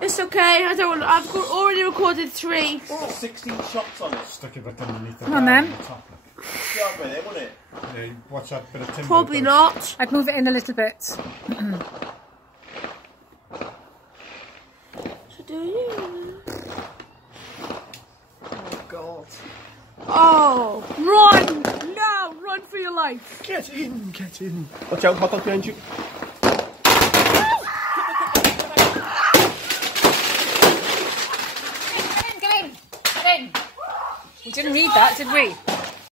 It's okay. I don't. I've already recorded 3. 16 shots on it. Stick it underneath the Come on then. Yeah, with it, wouldn't it? Yeah, watch that bit of timber. Probably not. I'd move it in a little bit. Oh God. Oh, run! No, run for your life. Get in, get in. Watch out, hot dog behind you. Get in! Get in! We didn't read that, did we?